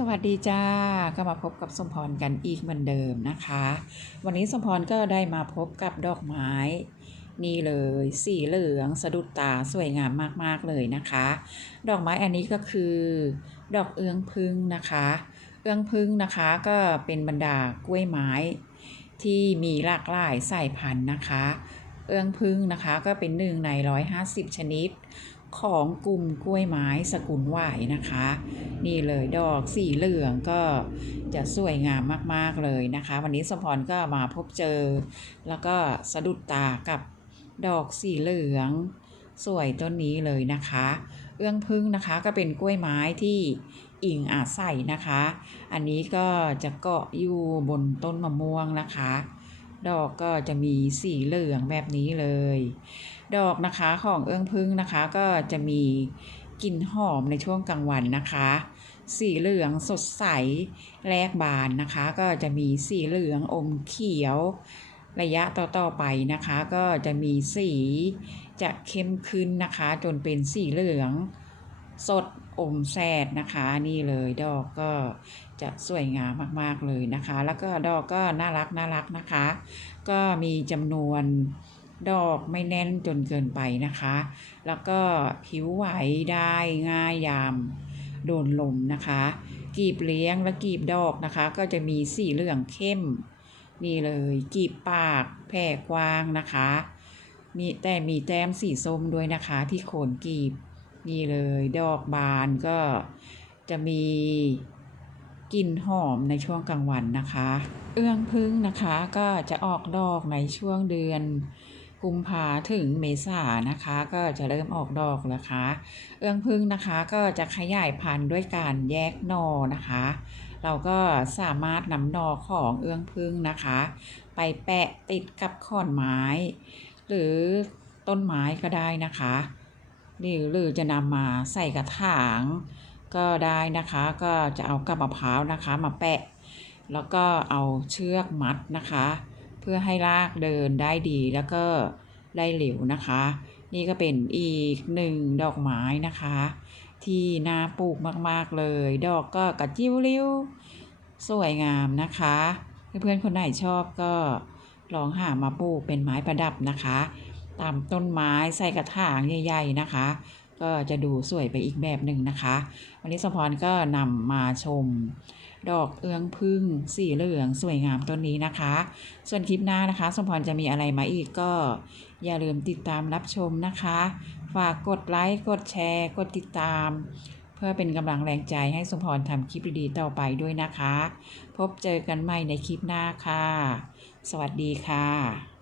สวัสดีจ้าก็มาพบกับสมพรกันอีกเหมือนเดิมนะคะ วันนี้สมพรก็ได้มาพบกับดอกไม้นี่เลย สีเหลืองสะดุดตาสวยงามมากๆเลยนะคะ ดอกไม้อันนี้ก็คือ ดอกเอื้องพึ่งนะคะ เอื้องพึ่งนะคะก็เป็นบรรดากล้วยไม้ ที่มีหลากหลายสายพันธุ์นะคะ เอื้องพึ่งนะคะ ก็เป็นหนึ่งใน 150 ชนิด ของกลุ่มกล้วยไม้สกุลหวายนะคะ นี่เลยดอกสีเหลืองก็จะสวยงามมากๆเลยนะคะ วันนี้สมพรก็มาพบเจอ แล้วก็สะดุดตากับดอกสีเหลือง สวยต้นนี้เลยนะคะ เอื้องพึ่งนะคะก็เป็นกล้วยไม้ที่อิงอาศัยนะคะ อันนี้ก็จะเกาะอยู่บนต้นมะม่วงนะคะ ดอกก็จะมีสีเหลืองแบบนี้เลย ดอกนะคะของเอื้องพึ่งนะคะก็จะมีกลิ่นหอมในช่วงกลางวันนะคะ สีเหลืองสดใสแรกบานนะคะ ก็จะมีสีเหลืองอมเขียว ระยะต่อๆไปนะคะ ก็จะมีสีจะเข้มขึ้นนะคะ จนเป็นสีเหลือง สดอมแซดนะคะ นี่เลยดอกก็จะสวยงามมากๆเลยนะคะ แล้วก็ดอกก็น่ารักน่ารักนะคะ ก็มีจำนวนดอกไม่แน่นจนเกินไปนะคะ แล้วก็ผิวไหวได้ง่ายยามโดนลมนะคะ กีบเลี้ยงและกีบดอกนะคะ ก็จะมีสีเหลืองเข้ม นี่เลยกีบปากแผ่กว้างนะคะ มีแต่มีแต้มสีส้มด้วยนะคะที่โคนกีบ นี่เลยดอกบานก็จะมีกลิ่นหอมในช่วงกลางวันนะคะ เอื้องพึ่งนะคะก็จะออกดอกในช่วงเดือนกุมภาถึงเมษานะคะ ก็จะเริ่มออกดอกนะคะ เอื้องพึ่งนะคะก็จะขยายพันธุ์ด้วยการแยกหนอนะคะ เราก็สามารถนำหนอของเอื้องพึ่งนะคะ ไปแปะติดกับขอนไม้ หรือต้นไม้ก็ได้นะคะ หรือจะนำมาใส่กระถางก็ได้นะคะ ก็จะเอากับมะพร้าวนะคะมาแปะ แล้วก็เอาเชือกมัดนะคะ เพื่อให้รากเดินได้ดีแล้วก็ได้เหลวนะคะ นี่ก็เป็นอีกหนึ่งดอกไม้นะคะ ที่น่าปลูกมากๆเลย ดอกก็กระจิ้วริ้วสวยงามนะคะ เพื่อนๆคนไหนชอบก็ลองหามาปลูกเป็นไม้ประดับนะคะ ตามต้นไม้ใส่กระถางใหญ่ ๆ นะคะ ก็จะดูสวยไปอีกแบบหนึ่งนะคะ วันนี้สมพรก็นำมาชม ดอกเอื้องพึ่งสีเหลืองสวยงามต้นนี้นะคะ ส่วนคลิปหน้านะคะ สมพรจะมีอะไรมาอีกก็ อย่าลืมติดตามรับชมนะคะ ฝากกดไลค์กดแชร์ กดติดตามเพื่อเป็นกำลังแรงใจให้สมพรทำคลิปดีๆต่อไปด้วยนะคะ พบเจอกันใหม่ในคลิปหน้าค่ะ สวัสดีค่ะ